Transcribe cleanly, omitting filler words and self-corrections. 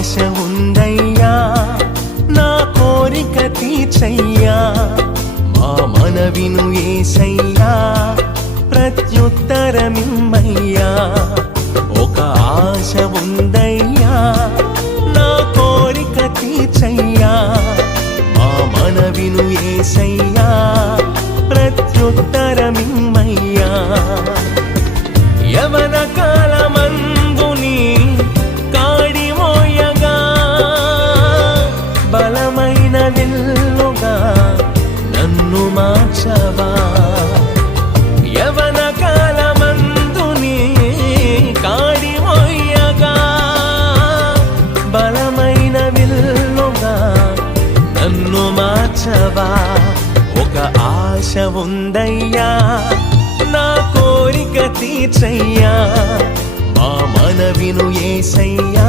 ఆశ ఉందయ్యా నా కోరిక తీర్చయ్యా మా మనవిను యేసయ్యా ప్రత్యుత్తరమిమ్మయ్యా ఒక ఆశ ఉందయ్యా నా కోరిక తీర్చయ్యా మా మనవిను యేసయ్యా ప్రత్యుత్తరమిమ్మయ్యా యవన కాలమందుని కాడి మోయగా బలమైన విల్లుగా నన్ను మార్చవా యవన కాలమందుని కాడి మోయగా బలమైన విల్లుగా నన్ను మార్చవా ఒక ఆశ ఉందయ్యా నా కోరిక తీర్చయ్యా మా మనవిను యేసయ్యా